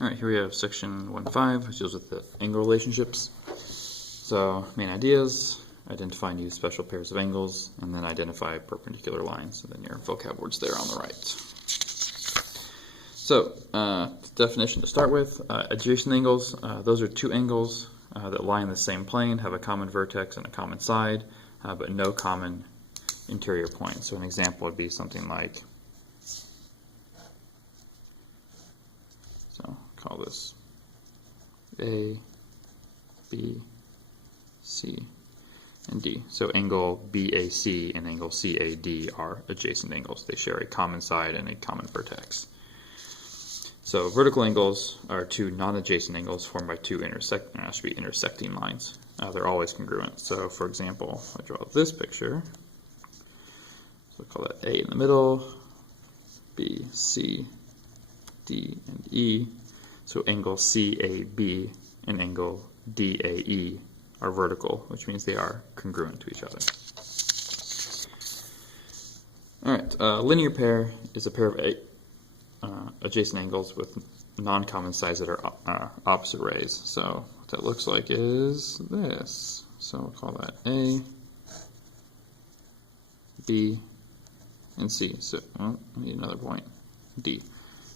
Alright, here we have section 1.5, which deals with the angle relationships. So, main ideas: identify and use special pairs of angles, and then identify perpendicular lines, and then your vocab words there on the right. So, definition to start with: adjacent angles, those are two angles that lie in the same plane, have a common vertex and a common side, but no common interior point. So an example would be something like, so call this A, B, C, and D. So angle BAC and angle CAD are adjacent angles. They share a common side and a common vertex. So vertical angles are two non-adjacent angles formed by two intersecting lines. They're always congruent. So for example, if I draw this picture, so call that A in the middle, B, C, D, and E. So angle CAB and angle DAE are vertical, which means they are congruent to each other. Alright, a linear pair is a pair of adjacent angles with non-common sides that are opposite rays. So what that looks like is this. So we'll call that A, B, and C. So I need another point, D.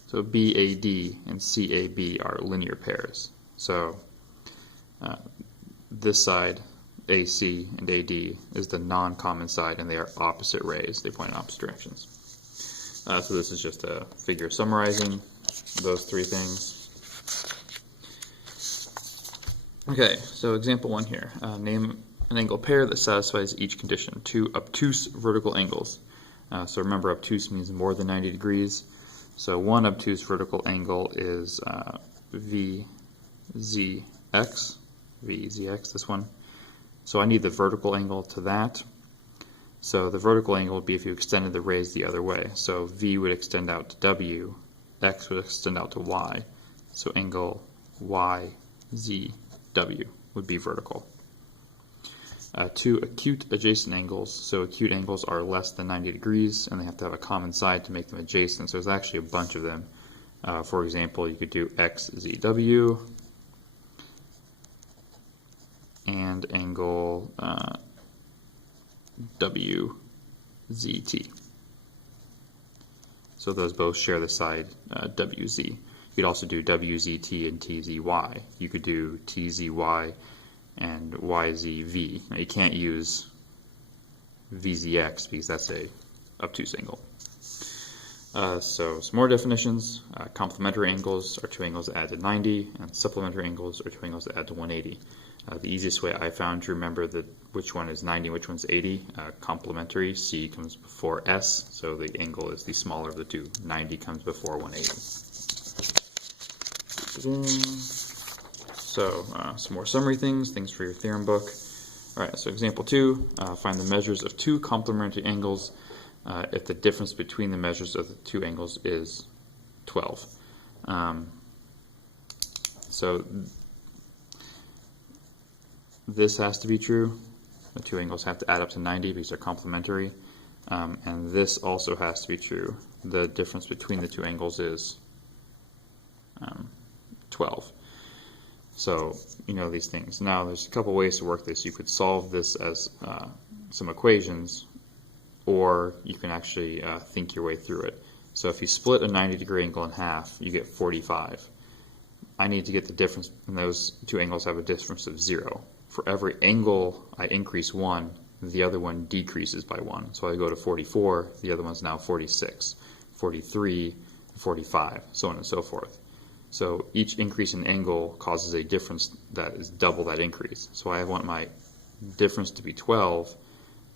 So BAD and CAB are linear pairs. So this side, AC and AD, is the non-common side, and they are opposite rays. They point in opposite directions. So this is just a figure summarizing those three things. Okay, so example 1 here. Name an angle pair that satisfies each condition. Two obtuse vertical angles. So remember, obtuse means more than 90 degrees. So one obtuse vertical angle is VZX, this one. So I need the vertical angle to that. So the vertical angle would be if you extended the rays the other way. So V would extend out to W, X would extend out to Y. So angle YZW would be vertical. Two acute adjacent angles. So acute angles are less than 90 degrees, and they have to have a common side to make them adjacent. So there's actually a bunch of them. For example, you could do XZW and angle WZT. So those both share the side WZ. You could also do WZT and TZY. You could do TZY and YZV. Now you can't use VZX because that's a obtuse angle. So some more definitions. Complementary angles are two angles that add to 90, and supplementary angles are two angles that add to 180. The easiest way I found to remember which one is 90 and which one's 80, complementary, C comes before S, so the angle is the smaller of the two. 90 comes before 180. So some more summary things for your theorem book. Alright, so example 2, find the measures of two complementary angles if the difference between the measures of the two angles is 12. So this has to be true. The two angles have to add up to 90 because they're complementary. And this also has to be true. The difference between the two angles is 12. So you know these things. Now there's a couple ways to work this. You could solve this as some equations, or you can actually think your way through it. So if you split a 90-degree angle in half, you get 45. I need to get the difference, and those two angles have a difference of 0. For every angle I increase 1, the other one decreases by 1. So I go to 44, the other one's now 46, 43, 45, so on and so forth. So each increase in angle causes a difference that is double that increase. So I want my difference to be 12,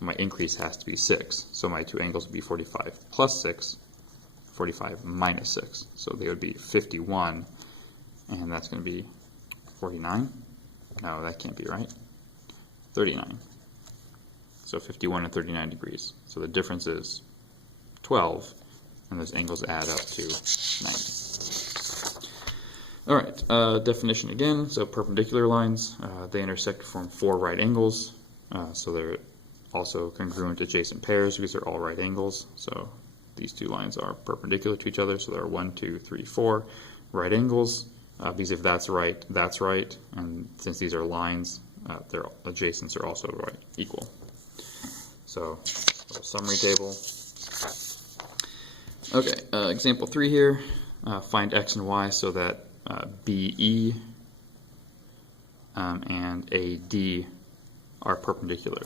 my increase has to be 6. So my two angles would be 45 plus 6, 45 minus 6. So they would be 51, and that's going to be 49. No, that can't be right. 39. So 51 and 39 degrees. So the difference is 12, and those angles add up to 90. Alright, definition again. So perpendicular lines, they intersect to form 4 right angles. So they're also congruent adjacent pairs because they're all right angles. So these two lines are perpendicular to each other. So there are 1, 2, 3, 4 right angles. because if that's right, and since these are lines, their adjacents are also right, equal. So, a summary table. Okay, example 3 here. Find x and y so that BE and AD are perpendicular.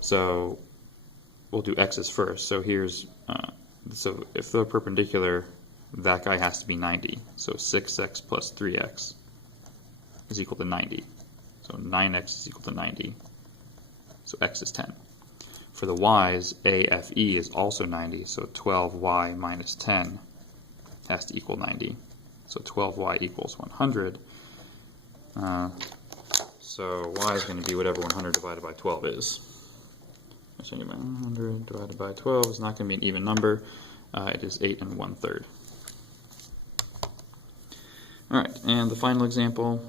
So we'll do x's first. So here's so if they're perpendicular, that guy has to be 90. So 6x plus 3x is equal to 90. So 9x is equal to 90. So x is 10. For the y's, AFE is also 90. So 12y minus 10 has to equal 90. So 12y equals 100. So y is going to be whatever 100 divided by 12 is. So 100 divided by 12 is not going to be an even number. It is 8 1/3. Alright, and the final example,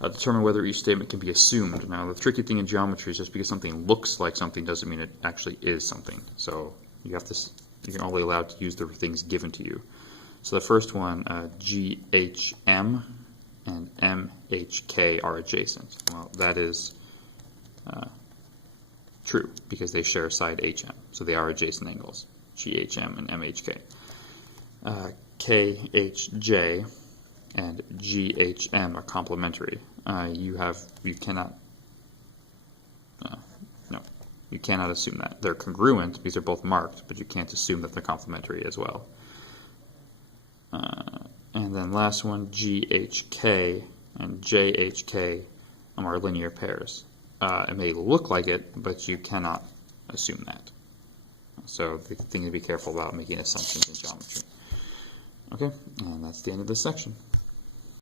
determine whether each statement can be assumed. Now, the tricky thing in geometry is just because something looks like something doesn't mean it actually is something. So you're only allowed to use the things given to you. So the first one, GHM and MHK are adjacent. Well, that is true because they share side HM, so they are adjacent angles, GHM and MHK. KHJ and GHM are complementary. You cannot assume that. They're congruent because they're both marked, but you can't assume that they're complementary as well. And then last one, GHK and JHK are linear pairs. It may look like it, but you cannot assume that. So the thing to be careful about making assumptions in geometry. Okay, and that's the end of this section.